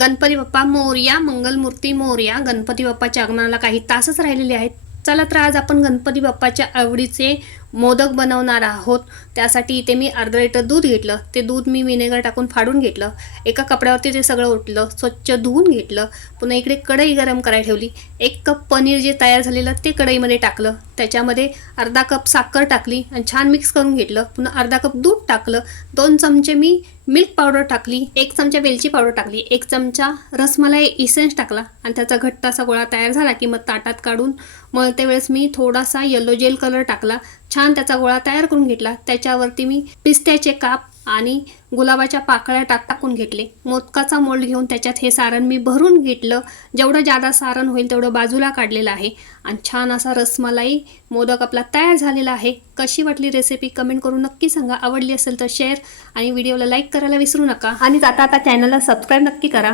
गणपती बाप्पा मोरया, मंगलमूर्ती मोरया. गणपती बाप्पाच्या आगमनाला काही तासच राहिलेले आहेत. चला तर आज आपण गणपती बाप्पाच्या आवडीचे मोदक बनवणार आहोत. त्यासाठी इथे मी अर्धा लिटर दूध घेतलं. ते दूध मी विनेगर टाकून फाडून घेतलं. एका कपड्यावरती ते सगळं ओतलं, स्वच्छ धुवून घेतलं. पुन्हा इकडे कढई गरम करायला ठेवली. 1 कप पनीर जे तयार झालेलं ते कढईमध्ये टाकलं. त्याच्यामध्ये अर्धा कप साखर टाकली आणि छान मिक्स करून घेतलं. पुन्हा अर्धा कप दूध टाकलं. 2 चमचे मी मिल्क पावडर टाकली. 1 चमचा वेलची पावडर टाकली. 1 चमचा रसमलाई इसेन्स टाकला आणि त्याचा घट्ट असा गोळा तयार झाला की मग ताटात काढून मळते वेळेस मी थोडासा येलो जेल कलर टाकला. छान त्याचा गोळा तयार करून घेतला. त्याच्यावरती मी पिस्त्याचे काप आणि गुलाबाच्या पाकळ्या टाकून घेतले. मोदकाचा मोल्ड घेऊन त्याच्यात हे सारण मी भरून घेतलं. जेवढं जादा सारण होईल तेवढं बाजूला काढलेलं आहे आणि छान असा रसमलाई मोदक आपला तयार झालेला आहे. कशी वाटली रेसिपी कमेंट करून नक्की सांगा. आवडली असेल तर शेअर आणि व्हिडिओला लाईक करायला विसरू नका आणि आता चॅनलला सबस्क्राईब नक्की करा.